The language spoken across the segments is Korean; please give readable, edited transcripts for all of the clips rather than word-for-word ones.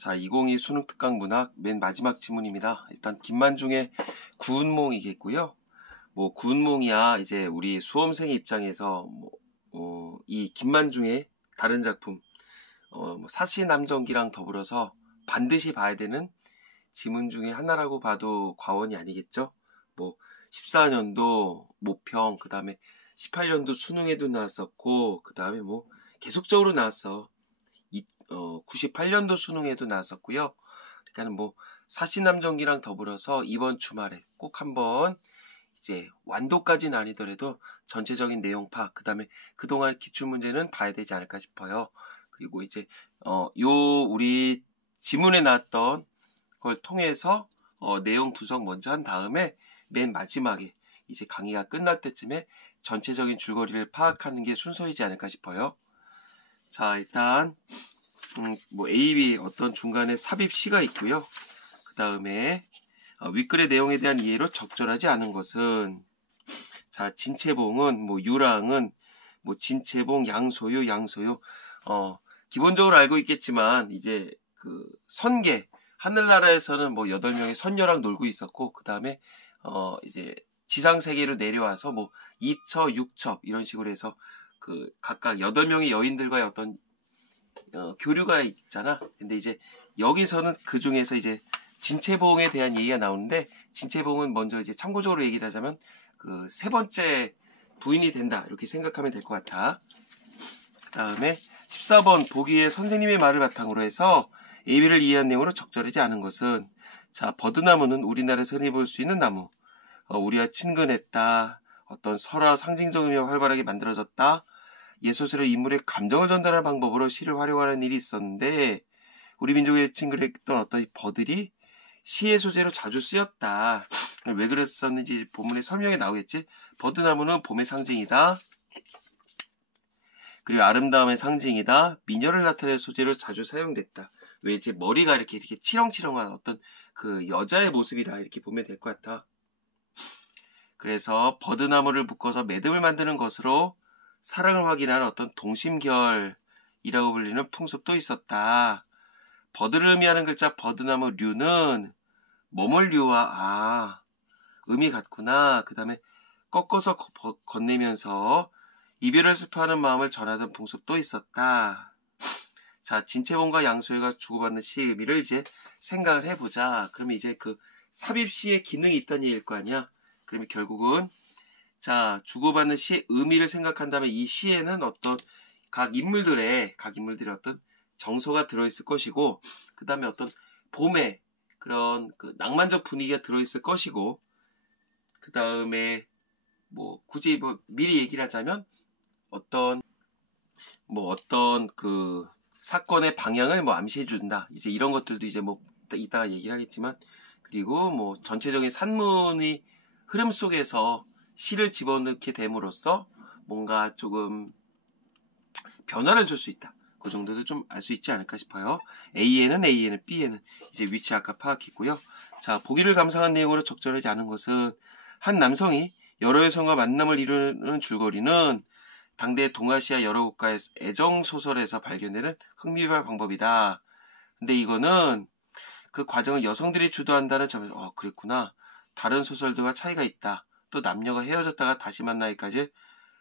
자, 2022 수능 특강 문학 맨 마지막 지문입니다. 일단 김만중의 구운몽이겠고요. 뭐 구운몽이야 이제 우리 수험생의 입장에서 이 김만중의 다른 작품 사시남정기랑 더불어서 반드시 봐야 되는 지문 중에 하나라고 봐도 과언이 아니겠죠. 뭐 14년도 모평, 그 다음에 18년도 수능에도 나왔었고, 그 다음에 뭐 계속적으로 나왔어. 98년도 수능에도 나왔었고요. 그러니까는 뭐 사시남정기랑 더불어서 이번 주말에 꼭 한번 이제 완도까지는 아니더라도 전체적인 내용 파악, 그 다음에 그동안 기출문제는 봐야 되지 않을까 싶어요. 그리고 이제 우리 지문에 나왔던 걸 통해서 내용 분석 먼저 한 다음에 맨 마지막에 이제 강의가 끝날 때쯤에 전체적인 줄거리를 파악하는 게 순서이지 않을까 싶어요. 자, 일단 A, B 어떤 중간에 삽입 시가 있고요. 그 다음에 윗글의 내용에 대한 이해로 적절하지 않은 것은, 자, 진채봉은 유랑은 진채봉, 양소유 기본적으로 알고 있겠지만 이제 그 선계, 하늘나라에서는 8명의 선녀랑 놀고 있었고, 그 다음에 이제 지상세계로 내려와서 2첩, 6첩 이런 식으로 해서 그 각각 8명의 여인들과의 어떤 교류가 있잖아. 근데 이제 여기서는 그 중에서 이제 진채봉에 대한 얘기가 나오는데, 진채봉은 먼저 이제 참고적으로 얘기를 하자면 그 세 번째 부인이 된다, 이렇게 생각하면 될 것 같아. 그 다음에 14번 보기에 선생님의 말을 바탕으로 해서 AB를 이해한 내용으로 적절하지 않은 것은, 자, 버드나무는 우리나라에서 흔히 볼 수 있는 나무, 우리와 친근했다, 어떤 설화 상징적 의미가 활발하게 만들어졌다, 예소설의 인물의 감정을 전달하는 방법으로 시를 활용하는 일이 있었는데, 우리 민족에 친근했던 어떤 버들이 시의 소재로 자주 쓰였다. 왜 그랬었는지 본문에 설명에 나오겠지. 버드나무는 봄의 상징이다, 그리고 아름다움의 상징이다, 미녀를 나타낼 소재로 자주 사용됐다. 왜 이제 머리가 이렇게 치렁치렁한 어떤 그 여자의 모습이다, 이렇게 보면 될 것 같아. 그래서 버드나무를 묶어서 매듭을 만드는 것으로 사랑을 확인하는 어떤 동심결이라고 불리는 풍습도 있었다. 버드를 의미하는 글자 버드나무 류는 머물류와 의미 같구나. 그 다음에 꺾어서 건네면서 이별을 슬퍼하는 마음을 전하던 풍습도 있었다. 자, 진채봉과 양소유가 주고받는 시의 의미를 이제 생각을 해보자. 그러면 이제 그 삽입시의 기능이 있다는 얘기일 거 아니야. 그러면 결국은, 자, 주고받는 시의 의미를 생각한다면 이 시에는 어떤 각 인물들의 어떤 정서가 들어있을 것이고, 그 다음에 어떤 봄의 그런 그 낭만적 분위기가 들어있을 것이고, 그 다음에 굳이 미리 얘기를 하자면 어떤 그 사건의 방향을 암시해준다, 이제 이런 것들도 이제 이따가 얘기를 하겠지만, 그리고 전체적인 산문의 흐름 속에서 시를 집어넣게 됨으로써 뭔가 조금 변화를 줄 수 있다, 그 정도도 좀 알 수 있지 않을까 싶어요. A에는 B에는 이제 위치 아까 파악했고요. 자, 보기를 감상한 내용으로 적절하지 않은 것은, 한 남성이 여러 여성과 만남을 이루는 줄거리는 당대 동아시아 여러 국가의 애정소설에서 발견되는 흥미로운 방법이다. 근데 이거는 그 과정을 여성들이 주도한다는 점에서 그랬구나, 다른 소설들과 차이가 있다, 또 남녀가 헤어졌다가 다시 만나기까지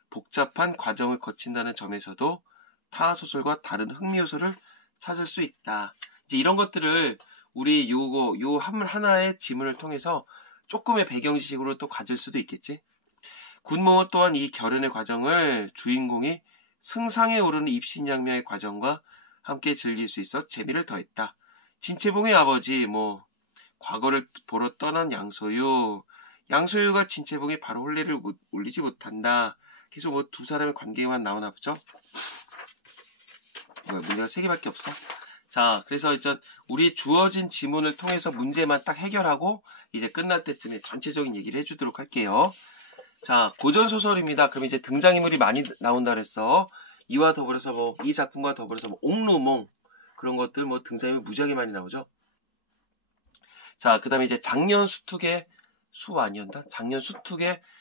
복잡한 과정을 거친다는 점에서도 타 소설과 다른 흥미 요소를 찾을 수 있다. 이제 이런 것들을 우리 요 하나의 지문을 통해서 조금의 배경 지식으로 또 가질 수도 있겠지. 군몽은 또한 이 결연의 과정을 주인공이 승상에 오르는 입신양명의 과정과 함께 즐길 수 있어 재미를 더했다. 진채봉의 아버지, 과거를 보러 떠난 양소유가 진채봉이 바로 혼례를 올리지 못한다. 계속 두 사람의 관계만 나오나 보죠. 문제가 3개밖에 없어. 자, 그래서 이제 우리 주어진 지문을 통해서 문제만 딱 해결하고 이제 끝날 때쯤에 전체적인 얘기를 해주도록 할게요. 자, 고전소설입니다. 그럼 이제 등장인물이 많이 나온다 그랬어. 이와 더불어서 이 작품과 더불어서 옥루몽, 그런 것들 등장인물 무지하게 많이 나오죠. 자, 그 다음에 이제 작년 수특의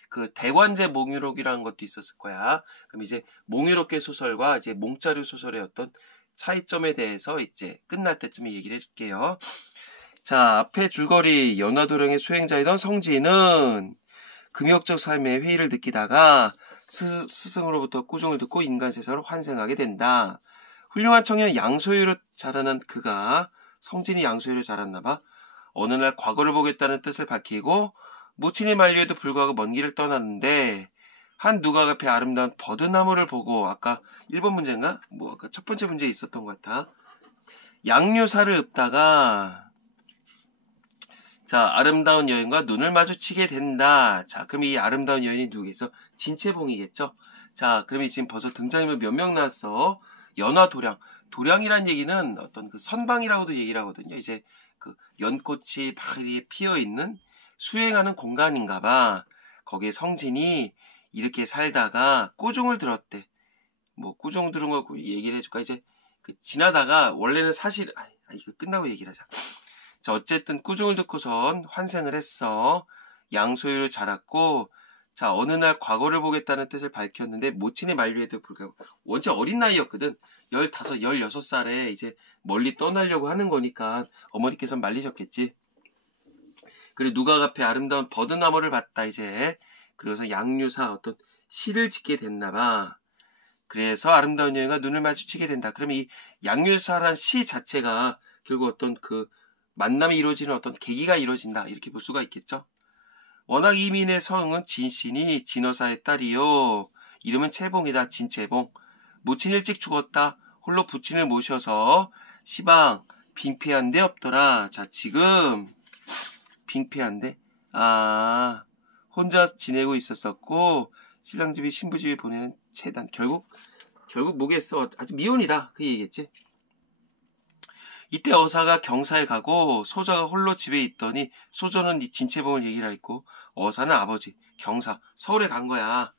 그 대관제 몽유록이라는 것도 있었을 거야. 그럼 이제 몽유록계 소설과 이제 몽자료 소설의 어떤 차이점에 대해서 이제 끝날 때쯤에 얘기를 해줄게요. 자, 앞에 줄거리 연화도령의 수행자이던 성진은 금욕적 삶의 회의를 느끼다가 스승으로부터 꾸중을 듣고 인간 세상으로 환생하게 된다. 훌륭한 청년 양소유로 자라난 그가 성진이 양소유로 자랐나봐. 어느 날 과거를 보겠다는 뜻을 밝히고 모친의 만류에도 불구하고 먼 길을 떠났는데 한 누각 앞에 아름다운 버드나무를 보고 아까 1번 문제인가? 뭐 아까 첫 번째 문제에 있었던 것 같아. 양류사를 읊다가 자, 아름다운 여인과 눈을 마주치게 된다. 자, 그럼 이 아름다운 여인이 누구겠어? 진채봉이겠죠? 자, 그럼 지금 벌써 등장인물 몇 명 나왔어? 연화도량. 도량이란 얘기는 어떤 그 선방이라고도 얘기를 하거든요. 이제 그 연꽃이 막 피어있는 수행하는 공간인가 봐. 거기에 성진이 이렇게 살다가 꾸중을 들었대. 뭐 꾸중 들은 거 얘기를 해줄까? 이제 그 지나다가 원래는 사실 이거 끝나고 얘기를 하자. 자, 어쨌든 꾸중을 듣고선 환생을 했어. 양소유를 자랐고 자, 어느 날 과거를 보겠다는 뜻을 밝혔는데 모친의 만류에도 불구하고 원체 어린 나이였거든. 15, 16살에 이제 멀리 떠나려고 하는 거니까 어머니께서 말리셨겠지. 그리고 누각 앞에 아름다운 버드나무를 봤다 이제. 그래서 양류사 어떤 시를 짓게 됐나봐. 그래서 아름다운 여인과 눈을 마주치게 된다. 그러면 이 양류사란 시 자체가 결국 어떤 그 만남이 이루어지는 어떤 계기가 이루어진다. 이렇게 볼 수가 있겠죠. 워낙 이민의 성은 진씨니 진어사의 딸이요. 이름은 채봉이다. 진채봉. 모친 일찍 죽었다. 홀로 부친을 모셔서 시방 빙패한 데 없더라. 자, 지금 빙패한 데? 혼자 지내고 있었었고 신랑집이 신부집에 보내는 채단. 결국 뭐겠어. 아주 미혼이다. 그 얘기겠지. 이때 어사가 경사에 가고 소저가 홀로 집에 있더니 소저는 진채봉을 얘기를 했고 어사는 아버지 경사 서울에 간 거야.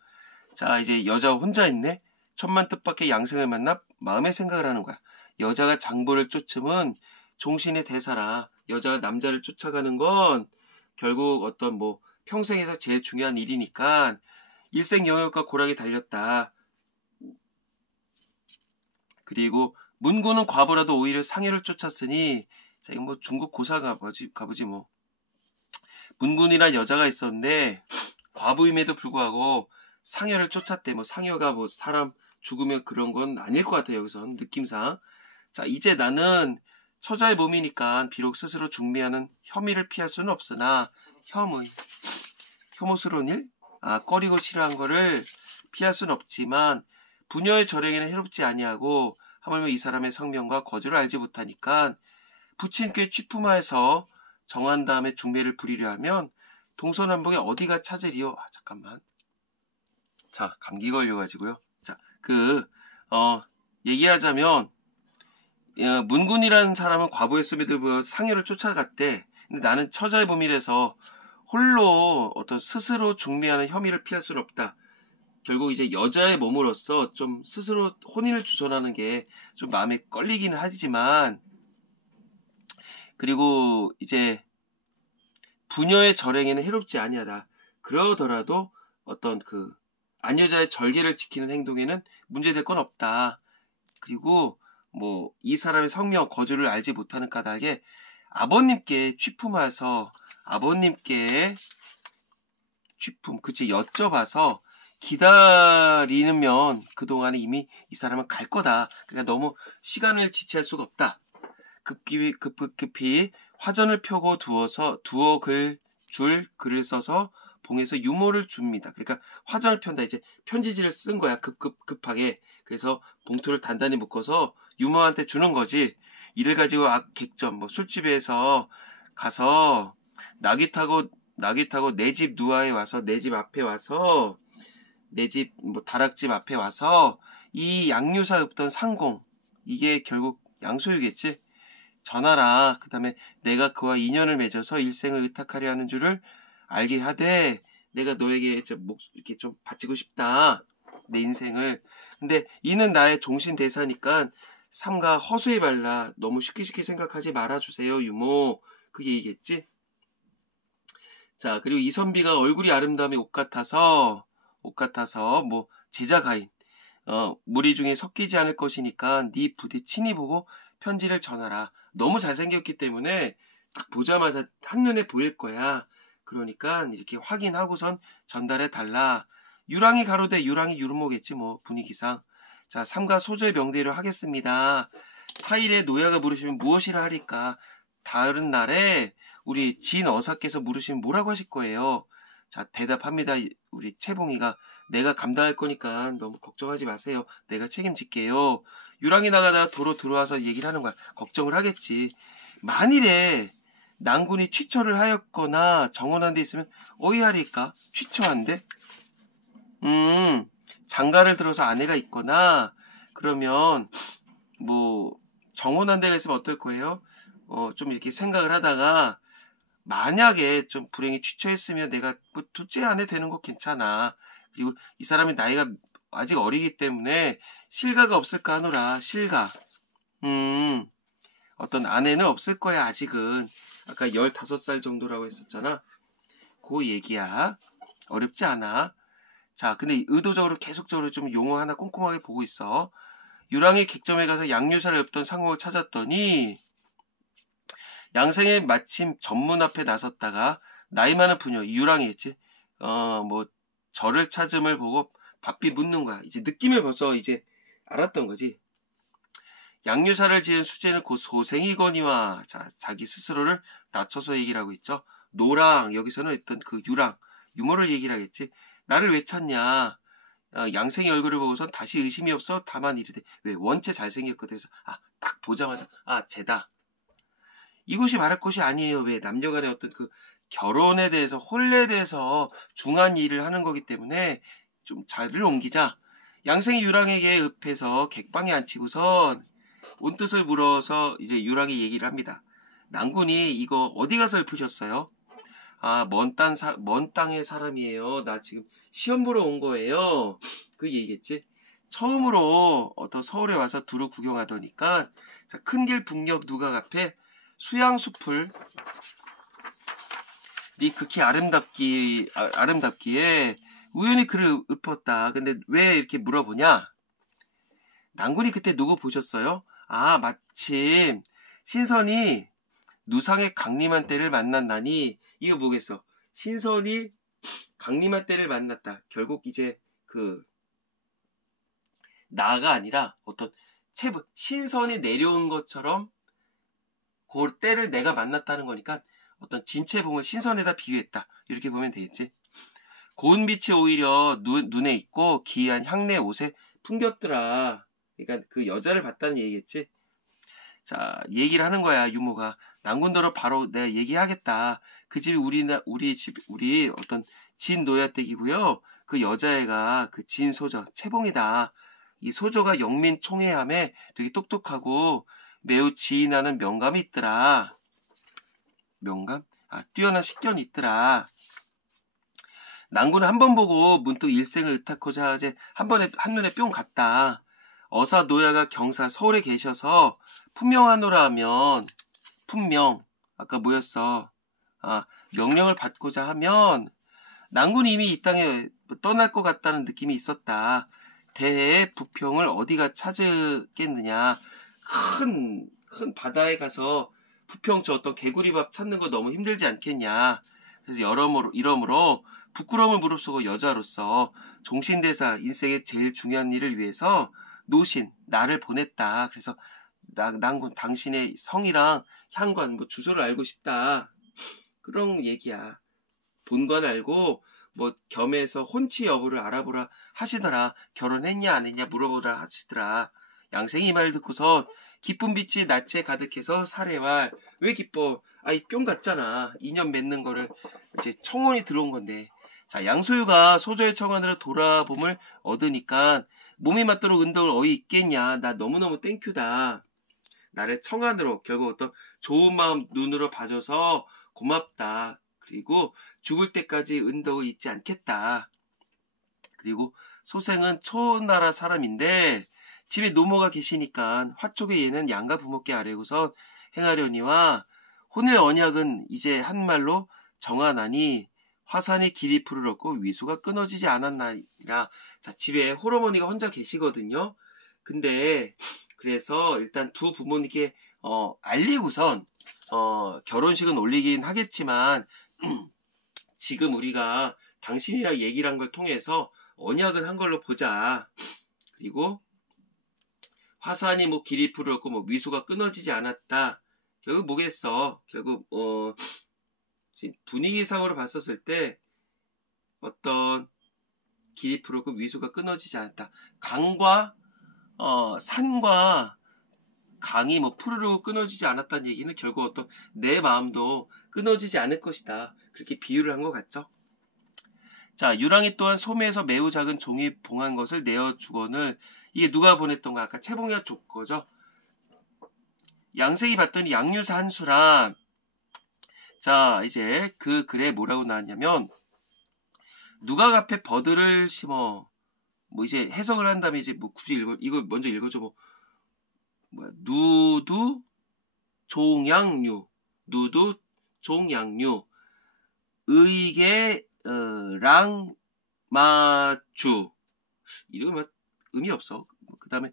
자, 이제 여자 혼자 있네. 천만 뜻밖의 양생을 만나 마음의 생각을 하는 거야. 여자가 장보를 쫓으면 종신의 대사라. 여자가 남자를 쫓아가는 건 결국 어떤 뭐 평생에서 제일 중요한 일이니까 일생 영역과 고락이 달렸다. 그리고 문구는 과부라도 오히려 상해를 쫓았으니 자, 이거 뭐 중국 고사 가보지 뭐. 문군이란 여자가 있었는데 과부임에도 불구하고 상여를 쫓았대. 뭐 상여가 뭐 사람 죽으면 그런 건 아닐 것 같아요. 여기선 느낌상. 자, 이제 나는 처자의 몸이니까 비록 스스로 중매하는 혐의를 피할 수는 없으나 혐오스러운 일? 꺼리고 싫어한 거를 피할 수는 없지만 부녀의 절행에는 해롭지 아니하고 하물며 이 사람의 성명과 거주를 알지 못하니까 부친께 취품하여서 정한 다음에 중매를 부리려 하면 동서남북에 어디가 찾으리요? 잠깐만. 자, 감기 걸려가지고요. 자, 얘기하자면 문군이라는 사람은 과부였음에도 불구하고 상여를 쫓아갔대. 근데 나는 처자의 범위라서 홀로 어떤 스스로 중매하는 혐의를 피할 수는 없다. 결국 이제 여자의 몸으로서 좀 스스로 혼인을 주선하는 게 좀 마음에 걸리기는 하지만 그리고 이제 부녀의 절행에는 해롭지 아니하다. 그러더라도 어떤 그 안여자의 절개를 지키는 행동에는 문제될 건 없다. 그리고 뭐 이 사람의 성명 거주를 알지 못하는 까닭에 아버님께 취품해서 아버님께 여쭤봐서 기다리면 그동안에 이미 이 사람은 갈 거다. 그러니까 너무 시간을 지체할 수가 없다. 급히 화전을 펴고 글을 써서 봉에서 유모를 줍니다. 그러니까 화전을 편다. 이제 편지지를 쓴 거야. 급하게. 그래서 봉투를 단단히 묶어서 유모한테 주는 거지. 이를 가지고 객점, 뭐 술집에서 가서 나귀 타고 내 집 누아에 와서 내 집 앞에 와서 내 집 뭐 다락집 앞에 와서 이 양류사 읊던 상공 이게 결국 양소유겠지. 전하라. 그 다음에 내가 그와 인연을 맺어서 일생을 의탁하려 하는 줄을 알게 하되 내가 너에게 이렇게 좀 바치고 싶다. 내 인생을. 근데 이는 나의 종신 대사니까 삼가 허수에 말라. 너무 쉽게 생각하지 말아주세요. 유모. 그게 얘기겠지. 자, 그리고 이선비가 얼굴이 아름다움이 옷 같아서 뭐 제자 가인 무리 중에 섞이지 않을 것이니까 네 부디 친히 보고 편지를 전하라. 너무 잘생겼기 때문에 딱 보자마자 한눈에 보일 거야. 그러니까 이렇게 확인하고선 전달해 달라. 유랑이 가로되 유랑이 유르모겠지 뭐 분위기상. 자, 삼가 소절 명대로 하겠습니다. 타일에 노야가 물으시면 무엇이라 하리까? 다른 날에 우리 진 어사께서 물으시면 뭐라고 하실 거예요? 자, 대답합니다. 우리 채봉이가 내가 감당할 거니까 너무 걱정하지 마세요. 내가 책임질게요. 유랑이 나가다가 도로 들어와서 얘기를 하는 거야. 걱정을 하겠지. 만일에 난군이 취처를 하였거나 정원한 데 있으면 어이하리까? 취처한데? 장가를 들어서 아내가 있거나 그러면 뭐 정혼한 데가 있으면 어떨 거예요? 좀 이렇게 생각을 하다가 만약에 좀 불행히 취처했으면 내가 뭐 둘째 아내 되는 거 괜찮아. 그리고 이 사람이 나이가 아직 어리기 때문에 실가가 없을까 하노라. 실가. 어떤 아내는 없을 거야 아직은. 아까 15살 정도라고 했었잖아. 그 얘기야. 어렵지 않아. 자, 근데 의도적으로 계속적으로 좀 용어 하나 꼼꼼하게 보고 있어. 유랑이 객점에 가서 양류사를 읊던 상공을 찾았더니 양생이 마침 전문 앞에 나섰다가 나이 많은 부녀 유랑이겠지. 뭐 저를 찾음을 보고 바삐 묻는 거야. 이제 느낌을 벌써 이제 알았던 거지. 양류사를 지은 수재는 곧 소생이거니와. 자, 자기 스스로를 낮춰서 얘기를 하고 있죠. 노랑 여기서는 어떤 그 유랑 유머를 얘기를 하겠지. 나를 왜 찾냐. 양생의 얼굴을 보고선 다시 의심이 없어 다만 이르되 왜 원체 잘생겼거든. 그래서 딱 보자마자 쟤다. 이곳이 말할 곳이 아니에요. 왜 남녀간의 어떤 그 결혼에 대해서 혼례에 대해서 중한 일을 하는 거기 때문에 좀 자리를 옮기자. 양생이 유랑에게 읍해서 객방에 앉히고선 온 뜻을 물어서 이제 유랑이 얘기를 합니다. 난군이 이거 어디 가서 읊으셨어요? 먼 땅의 사람이에요. 나 지금 시험 보러 온 거예요. 그 얘기겠지. 처음으로 서울에 와서 두루 구경하더니까 큰길 북녘 누각 앞에 수양숲을 극히 아름답기에 우연히 그를 읊었다. 근데 왜 이렇게 물어보냐? 난군이 그때 누구 보셨어요? 마침 신선이 누상의 강림한 때를 만난다니. 이거 뭐겠어? 신선이 강림한 때를 만났다. 결국 이제 나가 아니라 어떤 신선이 내려온 것처럼 그 때를 내가 만났다는 거니까 어떤 진체봉을 신선에다 비유했다. 이렇게 보면 되겠지. 고운 빛이 오히려 눈에 있고 기이한 향내 옷에 풍겼더라. 그러니까 그 여자를 봤다는 얘기겠지. 자, 얘기를 하는 거야, 유모가. 난군더러 바로 내가 얘기하겠다. 그 집이 우리 어떤 진 노야댁이고요. 그 여자애가 그 진 소저, 채봉이다. 이 소저가 영민 총애함에 되게 똑똑하고 매우 지인하는 명감이 있더라. 명감? 뛰어난 식견이 있더라. 난군은 한 번 보고 문득 일생을 의탁하자 이제 한눈에 뿅 갔다. 어사 노야가 경사 서울에 계셔서 품명하노라 하면 품명 아까 뭐였어? 명령을 받고자 하면 난군이 이미 이 땅에 떠날 것 같다는 느낌이 있었다. 대해의 부평을 어디가 찾겠느냐. 큰 바다에 가서 부평 저 어떤 개구리밥 찾는 거 너무 힘들지 않겠냐. 그래서 이러므로 부끄러움을 무릅쓰고 여자로서 종신대사 인생의 제일 중요한 일을 위해서 나를 보냈다. 그래서 난군 당신의 성이랑 향관 뭐 주소를 알고 싶다. 그런 얘기야. 본관 알고 뭐 겸해서 혼치 여부를 알아보라 하시더라. 결혼했냐 안 했냐 물어보라 하시더라. 양생이 이 말 듣고서 기쁜 빛이 낯에 가득해서 사례왈. 왜 기뻐? 이 뿅 같잖아. 인연 맺는 거를 이제 청혼이 들어온 건데. 자, 양소유가 소저의 청혼으로 돌아봄을 얻으니까 몸이 맞도록 은덕을 어이 있겠냐. 나 너무너무 땡큐다. 나를 청한으로 결국 어떤 좋은 마음 눈으로 봐줘서 고맙다. 그리고 죽을 때까지 은덕을 잊지 않겠다. 그리고 소생은 초나라 사람인데 집에 노모가 계시니까 화촉의 예는 양가 부모께 아뢰고서 행하려니와 혼일 언약은 이제 한말로 정하나니 화산이 길이 푸르렀고 위수가 끊어지지 않았나이라. 자, 집에 홀어머니가 혼자 계시거든요. 근데 그래서 일단 두 부모님께 알리고선 결혼식은 올리긴 하겠지만 지금 우리가 당신이랑 얘기를 한 걸 통해서 언약은 한 걸로 보자. 그리고 화산이 뭐 길이 푸르렀고 뭐 위수가 끊어지지 않았다. 결국 뭐겠어? 결국 지금 분위기상으로 봤었을 때 어떤 길이 푸르고 위수가 끊어지지 않았다. 강과 산과 강이 뭐 푸르르 끊어지지 않았다는 얘기는 결국 어떤 내 마음도 끊어지지 않을 것이다. 그렇게 비유를 한 것 같죠. 자, 유랑이 또한 소매에서 매우 작은 종이 봉한 것을 내어 주거늘. 이게 누가 보냈던가? 아까 채봉이가 줬 거죠. 양생이 봤더니 양류사 한수라. 자, 이제 그 글에 뭐라고 나왔냐면 누각 앞에 버드를 심어. 뭐 이제 해석을 한 다음에 이제 뭐 굳이 이걸 먼저 읽어줘. 누두 종양류, 누두 종양류, 의계 랑마주. 이거 의미 없어. 그 다음에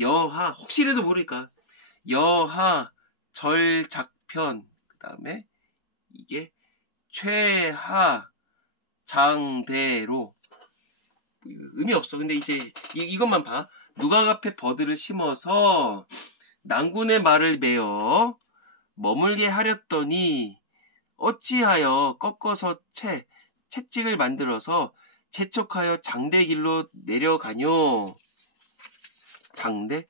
여하, 혹시라도 모르니까 여하 절작편. 그 다음에 이게 최하 장대로. 의미 없어. 근데 이제 이것만 봐. 누각 앞에 버드를 심어서 낭군의 말을 메어 머물게 하렸더니 어찌하여 꺾어서 채찍을 만들어서 채촉하여 장대길로 내려가뇨. 장대?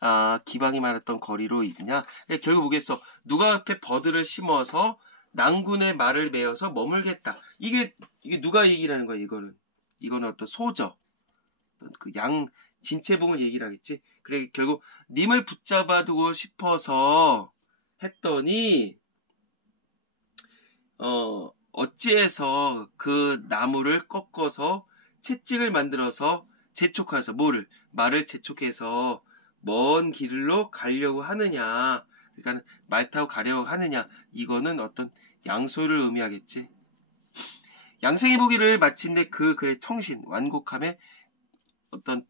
아, 기방이 말했던 거리로 있냐? 결국 뭐겠어? 누각 앞에 버드를 심어서 낭군의 말을 메어서 머물겠다. 이게 누가 얘기라는 거야, 이거는 어떤 소저. 그 진체봉을 얘기를 하겠지. 그래 결국 님을 붙잡아두고 싶어서 했더니 어찌해서 그 나무를 꺾어서 채찍을 만들어서 재촉해서 말을 재촉해서 먼 길로 가려고 하느냐. 그러니까 말 타고 가려고 하느냐. 이거는 어떤 양소를 의미하겠지. 양생이 보기를 마침내 그 글의 청신 완곡함에 어떤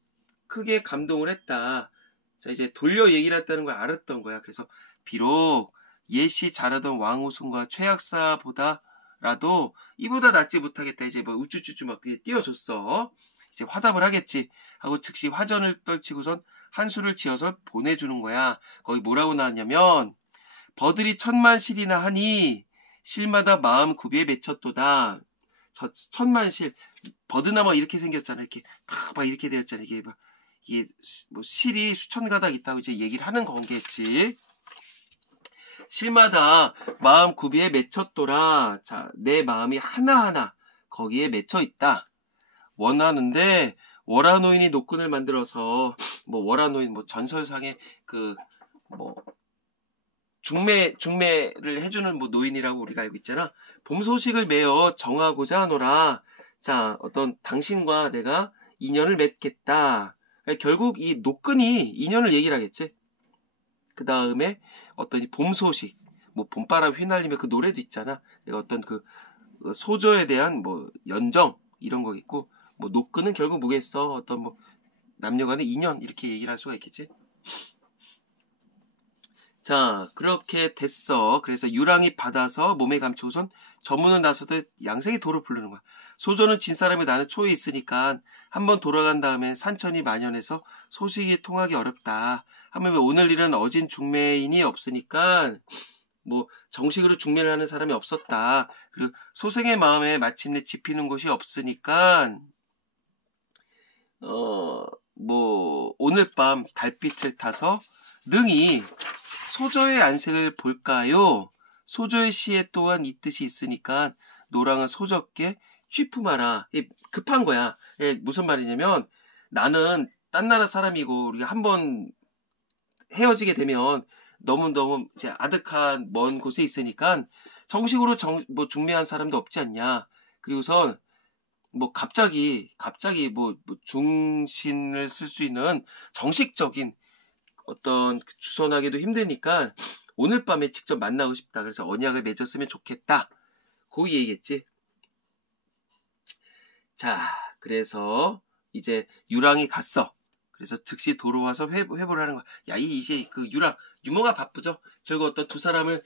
크게 감동을 했다. 자, 이제 돌려 얘기를 했다는 걸 알았던 거야. 그래서 비록 예시 잘하던 왕우승과 최약사보다라도 이보다 낫지 못하겠다. 이제 뭐 우쭈쭈쭈 막 띄워줬어. 이제 화답을 하겠지 하고 즉시 화전을 떨치고선 한수를 지어서 보내주는 거야. 거기 뭐라고 나왔냐면 버들이 10,000,000실이나 하니 실마다 마음 구비에 맺혔도다. 저 10,000,000실 버드나무 이렇게 생겼잖아. 이렇게 막 이렇게 되었잖아. 이게 뭐 실이 수천 가닥 있다고 이제 얘기를 하는 거겠지. 실마다 마음 구비에 맺혔더라. 자, 내 마음이 하나하나 거기에 맺혀 있다. 원하는데 월화노인이 노끈을 만들어서 뭐 월화노인 뭐 전설상의 그 뭐 중매를 해주는 뭐 노인이라고 우리가 알고 있잖아. 봄 소식을 매어 정하고자 하노라. 자, 어떤 당신과 내가 인연을 맺겠다. 결국 이 노끈이 인연을 얘기를 하겠지. 그 다음에 어떤 봄 소식, 뭐 봄바람 휘날리며 그 노래도 있잖아. 어떤 그 소저에 대한 뭐 연정 이런 거겠고, 뭐 노끈은 결국 뭐겠어? 어떤 뭐 남녀간의 인연 이렇게 얘기를 할 수가 있겠지. 자, 그렇게 됐어. 그래서 유랑이 받아서 몸에 감추고선 전문을 나서도 양생이 도로 부르는 거야. 소조는 진 사람이 나는 초에 있으니까 한번 돌아간 다음에 산천이 만연해서 소식이 통하기 어렵다. 하면 오늘 일은 어진 중매인이 없으니까 뭐 정식으로 중매를 하는 사람이 없었다. 그리고 소생의 마음에 마침내 집히는 곳이 없으니까 뭐 오늘 밤 달빛을 타서 능히 소조의 안색을 볼까요? 소조의 시에 또한 이 뜻이 있으니까 노랑은 소적게 취품하라. 급한 거야. 무슨 말이냐면 나는 딴 나라 사람이고 우리가 한번 헤어지게 되면 너무너무 이제 아득한 먼 곳에 있으니까 정식으로 뭐 중매한 사람도 없지 않냐. 그리고선 뭐 갑자기 뭐 중신을 쓸 수 있는 정식적인 어떤 주선하기도 힘드니까 오늘 밤에 직접 만나고 싶다. 그래서 언약을 맺었으면 좋겠다. 그 얘기겠지. 자, 그래서 이제 유랑이 갔어. 그래서 즉시 돌아와서 회보를 하는 거야. 야, 이제 그 유모가 바쁘죠. 결국 어떤 두 사람을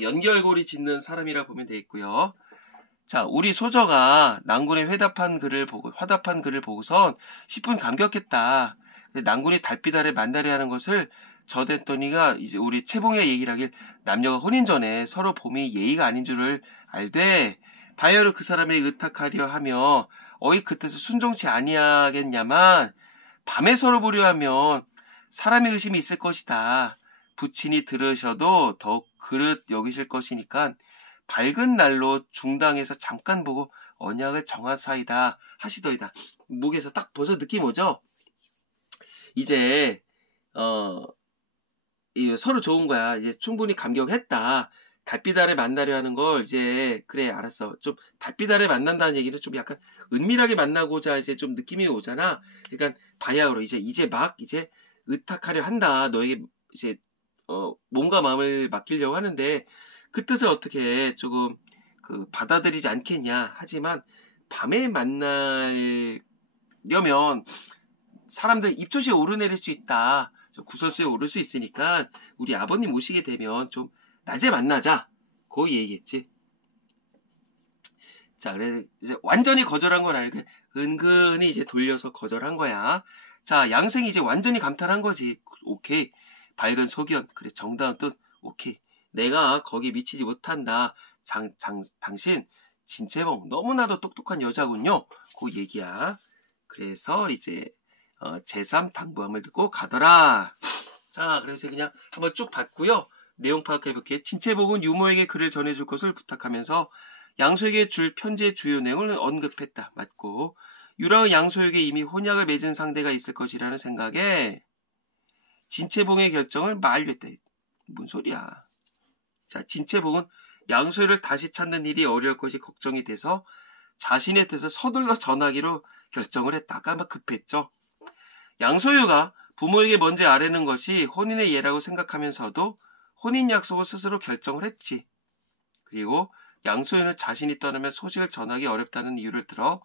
연결고리 짓는 사람이라 보면 되겠고요. 자, 우리 소저가 난군의 화답한 글을 보고선 10분 감격했다. 난군이 달빛 아래 만나려 하는 것을 저댔더니가 이제 우리 채봉이가 얘기를 하길, 남녀가 혼인 전에 서로 봄이 예의가 아닌 줄을 알되 바야흐로 그 사람에게 의탁하려 하며 어이 그 뜻을 순종치 아니하겠냐만, 밤에 서로 보려 하면 사람의 의심이 있을 것이다. 부친이 들으셔도 더욱 그릇 여기실 것이니까 밝은 날로 중당에서 잠깐 보고 언약을 정한 사이다 하시더이다. 목에서 딱 벌써 느낌 오죠? 이제 서로 좋은 거야. 이제 충분히 감격했다. 달빛 아래 만나려 하는 걸 이제 그래 알았어. 좀 달빛 아래 만난다는 얘기는 좀 약간 은밀하게 만나고자 이제 좀 느낌이 오잖아. 그러니까 바야흐로 이제 막 이제 의탁하려 한다. 너에게 이제 몸과 마음을 맡기려고 하는데 그 뜻을 어떻게 조금 받아들이지 않겠냐. 하지만 밤에 만나려면 사람들 입조시에 오르내릴 수 있다. 구설수에 오를 수 있으니까 우리 아버님 오시게 되면 좀 낮에 만나자. 그 얘기겠지. 자, 그래서 이제 완전히 거절한 건 아니고 은근히 이제 돌려서 거절한 거야. 자, 양생이 이제 완전히 감탄한 거지. 오케이. 밝은 소견. 그래, 정다운 뜻. 오케이. 내가 거기 미치지 못한다. 당신 진채봉 너무나도 똑똑한 여자군요. 그 얘기야. 그래서 이제 제3 당부함을 듣고 가더라. 자, 그래서 그냥 한번 쭉 봤고요. 내용 파악해볼게. 진채봉은 유모에게 글을 전해줄 것을 부탁하면서 양소에게 줄 편지의 주요 내용을 언급했다. 맞고, 유랑은 양소에게 이미 혼약을 맺은 상대가 있을 것이라는 생각에 진채봉의 결정을 만류했다. 뭔 소리야. 자, 진채봉은 양소를 다시 찾는 일이 어려울 것이 걱정이 돼서 자신의 뜻을 서둘러 전하기로 결정을 했다. 아까 막 급했죠. 양소유가 부모에게 먼저 아뢰는 것이 혼인의 예라고 생각하면서도 혼인 약속을 스스로 결정을 했지. 그리고 양소유는 자신이 떠나면 소식을 전하기 어렵다는 이유를 들어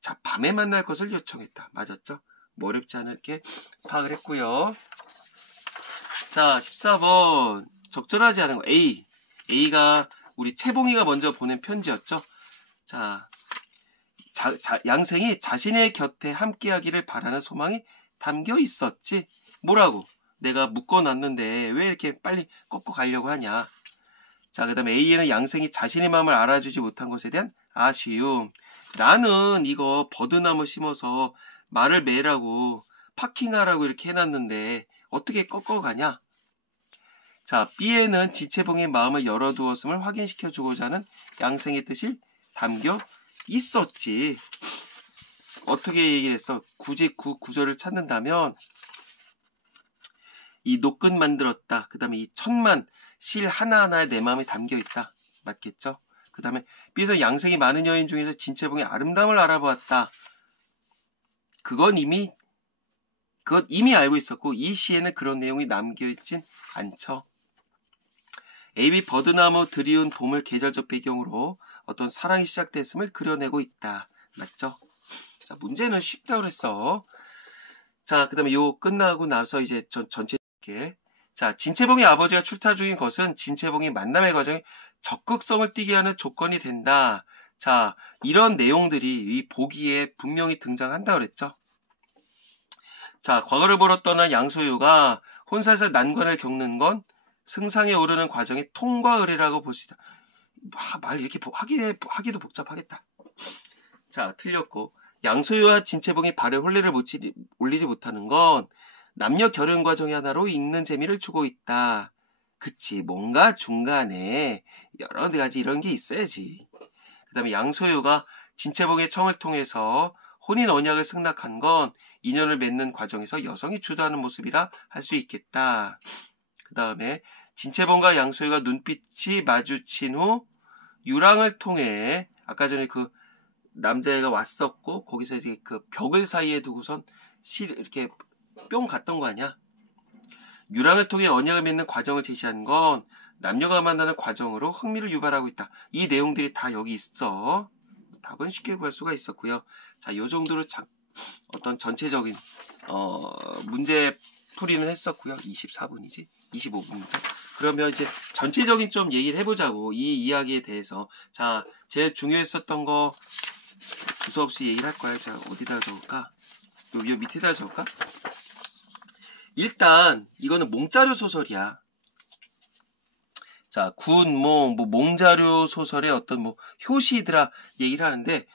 자, 밤에 만날 것을 요청했다. 맞았죠? 뭐 어렵지 않게 파악을 했고요. 자, 14번 적절하지 않은 거 A. A가 우리 채봉이가 먼저 보낸 편지였죠. 자, 양생이 자신의 곁에 함께하기를 바라는 소망이 담겨 있었지. 뭐라고? 내가 묶어놨는데 왜 이렇게 빨리 꺾고 가려고 하냐. 자, 그 다음에 A에는 양생이 자신의 마음을 알아주지 못한 것에 대한 아쉬움. 나는 이거 버드나무 심어서 말을 매라고 파킹하라고 이렇게 해놨는데 어떻게 꺾어가냐. 자, B에는 진채봉의 마음을 열어두었음을 확인시켜주고자 하는 양생의 뜻이 담겨 있었지. 어떻게 얘기를 했어? 굳이 구절을 찾는다면 이 노끈 만들었다. 그 다음에 이 천만 실 하나하나에 내 마음이 담겨있다. 맞겠죠? 그 다음에 B에서 양생이 많은 여인 중에서 진채봉의 아름다움을 알아보았다. 그건 이미 알고 있었고 이 시에는 그런 내용이 남겨있진 않죠. AB 버드나무 드리운 봄을 계절적 배경으로 어떤 사랑이 시작됐음을 그려내고 있다. 맞죠? 자, 문제는 쉽다 그랬어. 자, 그 다음에 요 끝나고 나서 이제 전체 자, 진채봉의 아버지가 출타 중인 것은 진채봉의 만남의 과정에 적극성을 띠게 하는 조건이 된다. 자, 이런 내용들이 이 보기에 분명히 등장한다 그랬죠. 자, 과거를 보러 떠난 양소유가 혼사에서 난관을 겪는 건 승상에 오르는 과정의 통과 의례라고 볼 수 있다. 말 이렇게 하기도 복잡하겠다. 자, 틀렸고 양소유와 진채봉이 발에 혼례를 올리지 못하는 건 남녀 결혼 과정의 하나로 읽는 재미를 주고 있다. 그치, 뭔가 중간에 여러 가지 이런 게 있어야지. 그 다음에 양소유가 진채봉의 청을 통해서 혼인 언약을 승낙한 건 인연을 맺는 과정에서 여성이 주도하는 모습이라 할 수 있겠다. 그 다음에 진채봉과 양소유가 눈빛이 마주친 후 유랑을 통해 아까 전에 그 남자애가 왔었고 거기서 이제 그 벽을 사이에 두고선 이렇게 뿅 갔던 거 아니야? 유랑을 통해 언약을 맺는 과정을 제시한 건 남녀가 만나는 과정으로 흥미를 유발하고 있다. 이 내용들이 다 여기 있어. 답은 쉽게 구할 수가 있었고요. 자, 요 정도로 어떤 전체적인 문제 풀이는 했었고요. 24분이지? 25분이죠. 그러면 이제 전체적인 좀 얘기를 해보자고. 이 이야기에 대해서. 자, 제일 중요했었던 거 두서없이 얘기를 할 거야. 자, 어디다 적을까? 요 밑에다 적을까? 일단 이거는 몽자료 소설이야. 자, 군몽, 몽자료 소설의 어떤 효시들아 얘기를 하는데,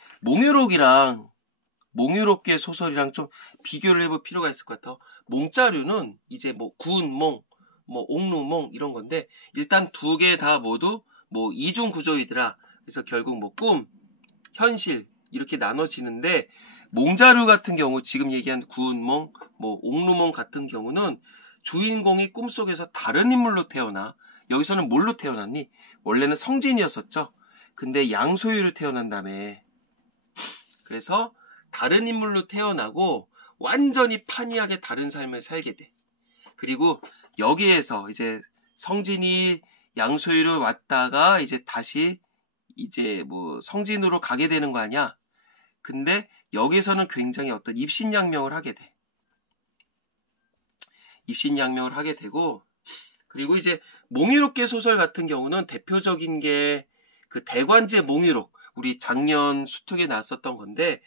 몽유롭게 소설이랑 좀 비교를 해볼 필요가 있을 것 같아. 몽자료는 이제 군몽, 옥루몽 이런 건데, 일단 두 개 다 모두 이중 구조이더라. 그래서 결국 꿈, 현실 이렇게 나눠지는데, 몽자료 같은 경우 지금 얘기한 군몽, 옥루몽 같은 경우는 주인공이 꿈속에서 다른 인물로 태어나. 여기서는 뭘로 태어났니? 원래는 성진이었었죠. 근데 양소유로 태어난다며. 그래서 다른 인물로 태어나고 완전히 판이하게 다른 삶을 살게 돼. 그리고 여기에서 이제 성진이 양소유로 왔다가 이제 다시 이제 성진으로 가게 되는 거 아니야? 근데 여기서는 굉장히 어떤 입신양명을 하게 돼. 입신양명을 하게 되고, 그리고 이제 몽유롭게 소설 같은 경우는 대표적인 게 그 대관제 몽유록, 우리 작년 수특에 나왔었던 건데,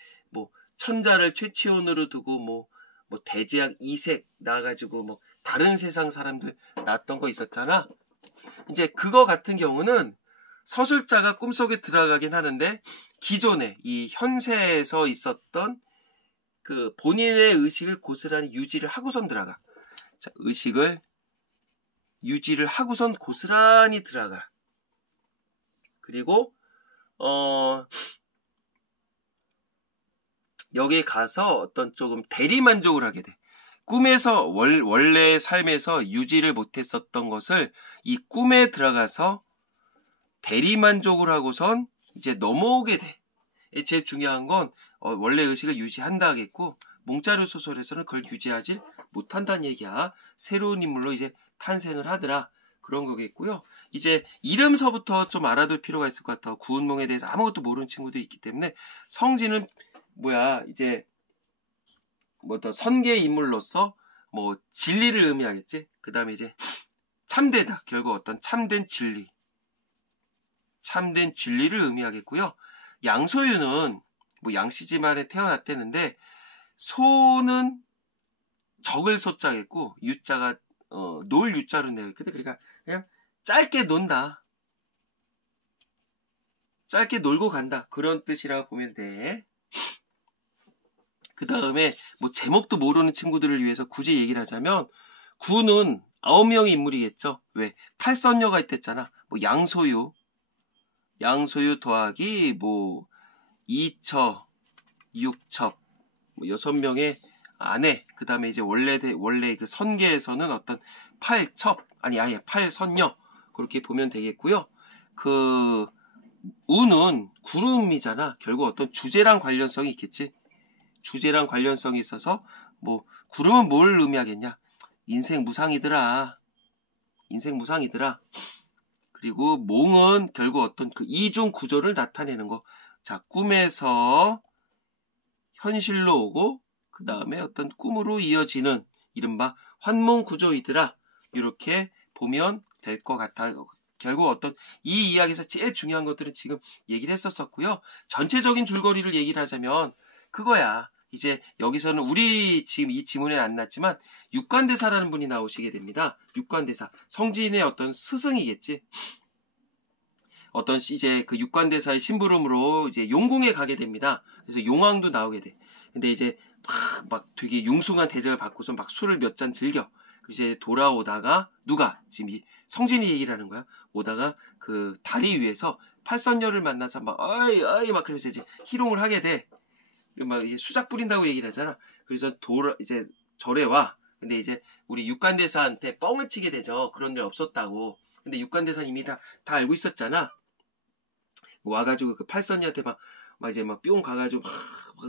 천자를 최치원으로 두고 대제약 이색 나와가지고 다른 세상 사람들 나왔던 거 있었잖아. 이제 그거 같은 경우는 서술자가 꿈속에 들어가긴 하는데, 기존에 이 현세에서 있었던 그 본인의 의식을 고스란히 유지를 하고선 들어가. 자, 의식을 유지를 하고선 고스란히 들어가. 그리고 여기에 가서 어떤 조금 대리만족을 하게 돼. 꿈에서 원래 삶에서 유지를 못했었던 것을 이 꿈에 들어가서 대리만족을 하고선 이제 넘어오게 돼. 제일 중요한 건 원래 의식을 유지한다 하겠고, 몽자료 소설에서는 그걸 유지하지 못한다는 얘기야. 새로운 인물로 이제 탄생을 하더라. 그런 거겠고요. 이제 이름서부터 좀 알아둘 필요가 있을 것 같아. 구운몽에 대해서 아무것도 모르는 친구들이 있기 때문에, 성진은 이제 더 선계 인물로서 진리를 의미하겠지. 그 다음에 이제 참되다. 결국 어떤 참된 진리를 의미하겠고요. 양소유는 양씨 집안에 태어났대는데, 소는 적을 소자겠고, 유자가 놀 유자로 내요. 그러니까 그냥 짧게 논다. 짧게 놀고 간다. 그런 뜻이라고 보면 돼. 그 다음에 제목도 모르는 친구들을 위해서 굳이 얘기를 하자면, 구는 9명의 인물이겠죠. 왜? 8선녀가 있댔잖아. 양소유 더하기 2처, 6첩, 6명의 아내, 그 다음에 이제 원래 그 선계에서는 어떤 8선녀, 그렇게 보면 되겠고요. 그 우는 구름이잖아. 결국 어떤 주제랑 관련성이 있겠지. 주제랑 관련성이 있어서 구름은 뭘 의미하겠냐? 인생 무상이더라. 그리고 몽은 결국 어떤 그 이중 구조를 나타내는 거. 자, 꿈에서 현실로 오고 그 다음에 어떤 꿈으로 이어지는 이른바 환몽 구조이더라. 이렇게 보면 될 것 같아요. 결국 어떤 이 이야기에서 제일 중요한 것들은 지금 얘기를 했었고요. 전체적인 줄거리를 얘기를 하자면 그거야. 이제 여기서는 우리 지금 이 지문에는 안 났지만 육관대사라는 분이 나오시게 됩니다. 육관대사. 성진의 어떤 스승이겠지. 어떤 이제 그 육관대사의 심부름으로 이제 용궁에 가게 됩니다. 그래서 용왕도 나오게 돼. 근데 이제 막 되게 융숭한 대접을 받고서 막 술을 몇 잔 즐겨. 이제 돌아오다가 누가 지금 이 성진이 얘기를 하는 거야. 오다가 그 다리 위에서 팔선녀를 만나서 막 어이 막 그러면서 이제 희롱을 하게 돼. 막 수작 부린다고 얘기를 하잖아. 그래서 이제 절에 와. 근데 이제 우리 육관대사한테 뻥을 치게 되죠. 그런 일 없었다고. 근데 육관대사는 이미 다 알고 있었잖아. 와가지고 그 팔선녀한테 막 이제 막 뿅 가가지고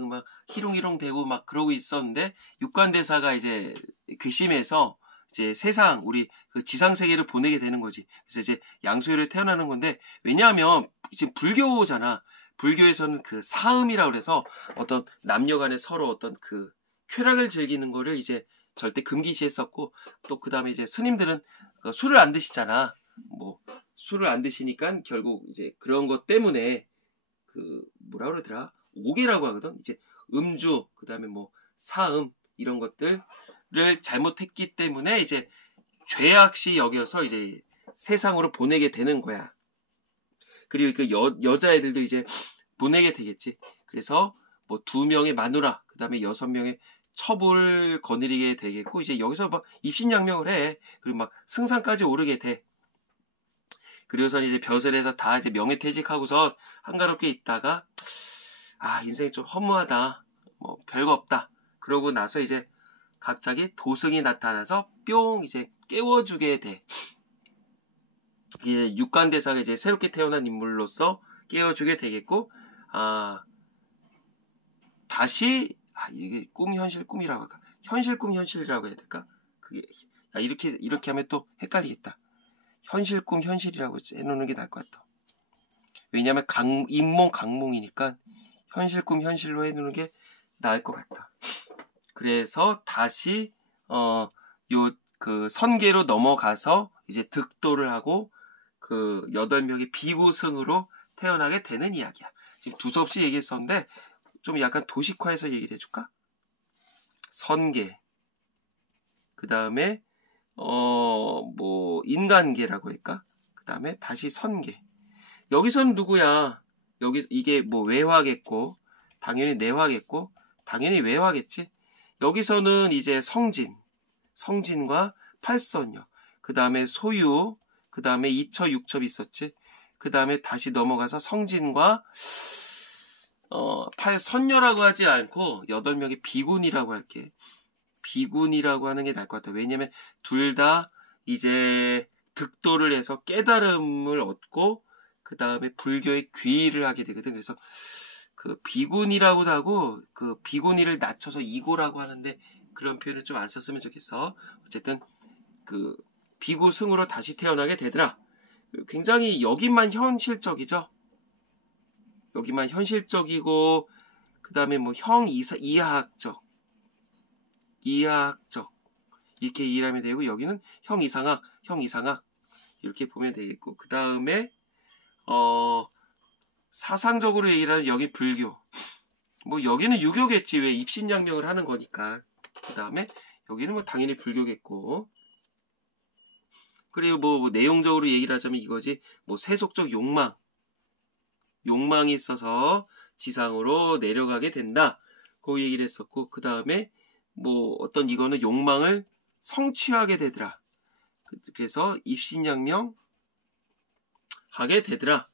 막 희롱희롱 대고 막 그러고 있었는데, 육관대사가 이제 괘씸해서 이제 세상 우리 그 지상 세계를 보내게 되는 거지. 그래서 이제 양소열에 태어나는 건데 왜냐하면 지금 불교잖아. 불교에서는 그 사음이라고 그래서 어떤 남녀 간에 서로 어떤 그 쾌락을 즐기는 거를 이제 절대 금기시했었고 또 그 다음에 이제 스님들은 술을 안 드시잖아. 뭐 술을 안 드시니까 결국 이제 그런 것 때문에 그 뭐라 그러더라? 오계라고 하거든. 이제 음주 그 다음에 뭐 사음 이런 것들을 잘못했기 때문에 이제 죄악시 여겨서 이제 세상으로 보내게 되는 거야. 그리고 그 여자애들도 이제 보내게 되겠지. 그래서 뭐 2명의 마누라, 그 다음에 6명의 첩을 거느리게 되겠고, 이제 여기서 막 입신양명을 해. 그리고 막 승상까지 오르게 돼. 그리고선 이제 벼슬에서 다 이제 명예퇴직하고서 한가롭게 있다가, 아, 인생이 좀 허무하다. 뭐, 별거 없다. 그러고 나서 이제 갑자기 도승이 나타나서 뿅! 이제 깨워주게 돼. 이게 육관대사가 이제 새롭게 태어난 인물로서 깨워주게 되겠고, 다시, 이게 꿈, 현실, 꿈이라고 할까? 현실, 꿈, 현실이라고 해야 될까? 그게, 이렇게 하면 또 헷갈리겠다. 현실, 꿈, 현실이라고 해놓는 게 나을 것 같아. 왜냐면 인몽, 강몽이니까 현실, 꿈, 현실로 해놓는 게 나을 것 같다. 그래서 다시, 그 선계로 넘어가서 이제 득도를 하고 그 8명의 비구승으로 태어나게 되는 이야기야. 지금 두서없이 얘기했었는데 좀 약간 도식화해서 얘기를 해줄까? 선계, 그 다음에 뭐 인간계라고 할까? 그 다음에 다시 선계. 여기서는 누구야? 이게 뭐 외화겠고 당연히 내화겠고 당연히 외화겠지. 여기서는 이제 성진과 팔선녀, 그 다음에 소유, 그 다음에 이처 육첩 있었지. 그 다음에 다시 넘어가서 성진과 팔선녀라고 하지 않고 8명의 비군이라고 할게. 비군이라고 하는 게 나을 것 같아. 왜냐면 둘 다 이제 득도를 해서 깨달음을 얻고 그 다음에 불교의 귀의를 하게 되거든. 그래서 그 비군이라고도 하고 그 비군이를 낮춰서 이고라고 하는데 그런 표현을 좀 안 썼으면 좋겠어. 어쨌든 그 비구승으로 다시 태어나게 되더라. 굉장히 여기만 현실적이죠. 여기만 현실적이고 그 다음에 뭐 이하학적 이렇게 이해하면 되고 여기는 형이상학 이렇게 보면 되겠고 그 다음에 사상적으로 얘기를 하면 여기 불교 뭐 여기는 유교겠지. 왜 입신양명을 하는 거니까. 그 다음에 여기는 뭐 당연히 불교겠고 그리고 뭐 내용적으로 얘기를 하자면 이거지. 뭐 세속적 욕망이 있어서 지상으로 내려가게 된다. 그 얘기를 했었고 그 다음에 뭐 어떤 이거는 욕망을 성취하게 되더라. 그래서 입신양명 하게 되더라.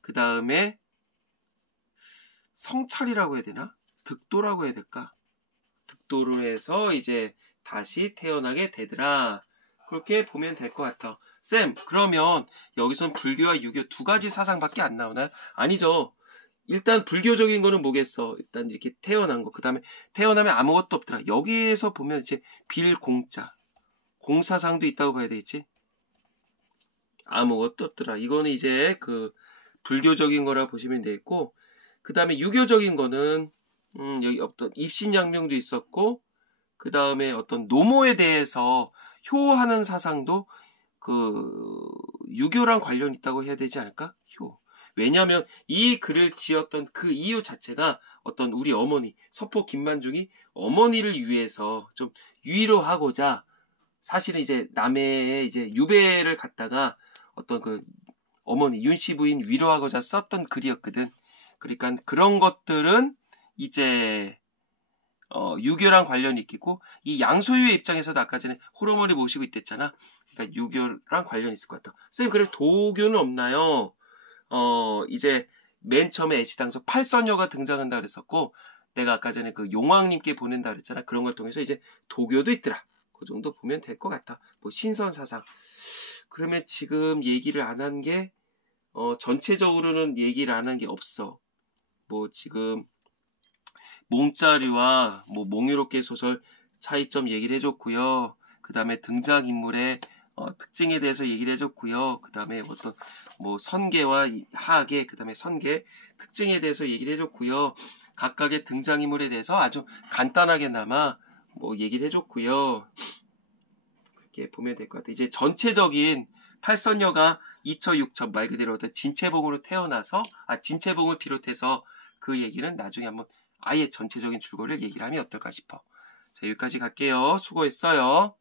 그 다음에 성찰이라고 해야 되나? 득도라고 해야 될까? 득도를 해서 이제 다시 태어나게 되더라. 그렇게 보면 될 것 같아. 쌤, 그러면 여기선 불교와 유교 두 가지 사상밖에 안 나오나요? 아니죠. 일단 불교적인 거는 뭐겠어? 일단 이렇게 태어난 거. 그 다음에 태어나면 아무것도 없더라. 여기에서 보면 이제 빌공자. 공사상도 있다고 봐야 되겠지? 아무것도 없더라. 이거는 이제 그 불교적인 거라 보시면 되겠고, 그 다음에 유교적인 거는, 여기 어떤 입신양명도 있었고, 그 다음에 어떤 노모에 대해서 효하는 사상도 그 유교랑 관련 있다고 해야 되지 않을까? 효. 왜냐하면 이 글을 지었던 그 이유 자체가 어떤 우리 어머니 서포 김만중이 어머니를 위해서 좀 위로하고자 사실은 이제 남해에 이제 유배를 갔다가 어떤 그 어머니 윤씨 부인 위로하고자 썼던 글이었거든. 그러니까 그런 것들은 이제 유교랑 관련이 있겠고 이 양소유의 입장에서도 아까 전에 홀어머니 모시고 있댔잖아. 그러니까 유교랑 관련이 있을 것 같아. 선생님 그럼 도교는 없나요? 이제 맨 처음에 애시당초 팔선녀가 등장한다 그랬었고 내가 아까 전에 그 용왕님께 보낸다 그랬잖아. 그런 걸 통해서 이제 도교도 있더라. 그 정도 보면 될 것 같아. 뭐 신선사상. 그러면 지금 얘기를 안 한 게 전체적으로는 얘기를 안 한 게 없어. 뭐 지금 몽자리와 뭐 몽유롭게 소설 차이점 얘기를 해줬고요. 그 그 다음에 등장인물의 특징에 대해서 얘기를 해줬고요. 그 다음에 어떤 뭐 선계와 하계, 그 다음에 선계 특징에 대해서 얘기를 해줬고요. 각각의 등장인물에 대해서 아주 간단하게나마 뭐 얘기를 해줬고요. 그렇게 보면 될 것 같아요. 이제 전체적인 팔선녀가 2처 6처 말 그대로 진채봉으로 태어나서 진채봉을 비롯해서 그 얘기는 나중에 한번 아예 전체적인 줄거리를 얘기를 하면 어떨까 싶어. 자, 여기까지 갈게요. 수고했어요.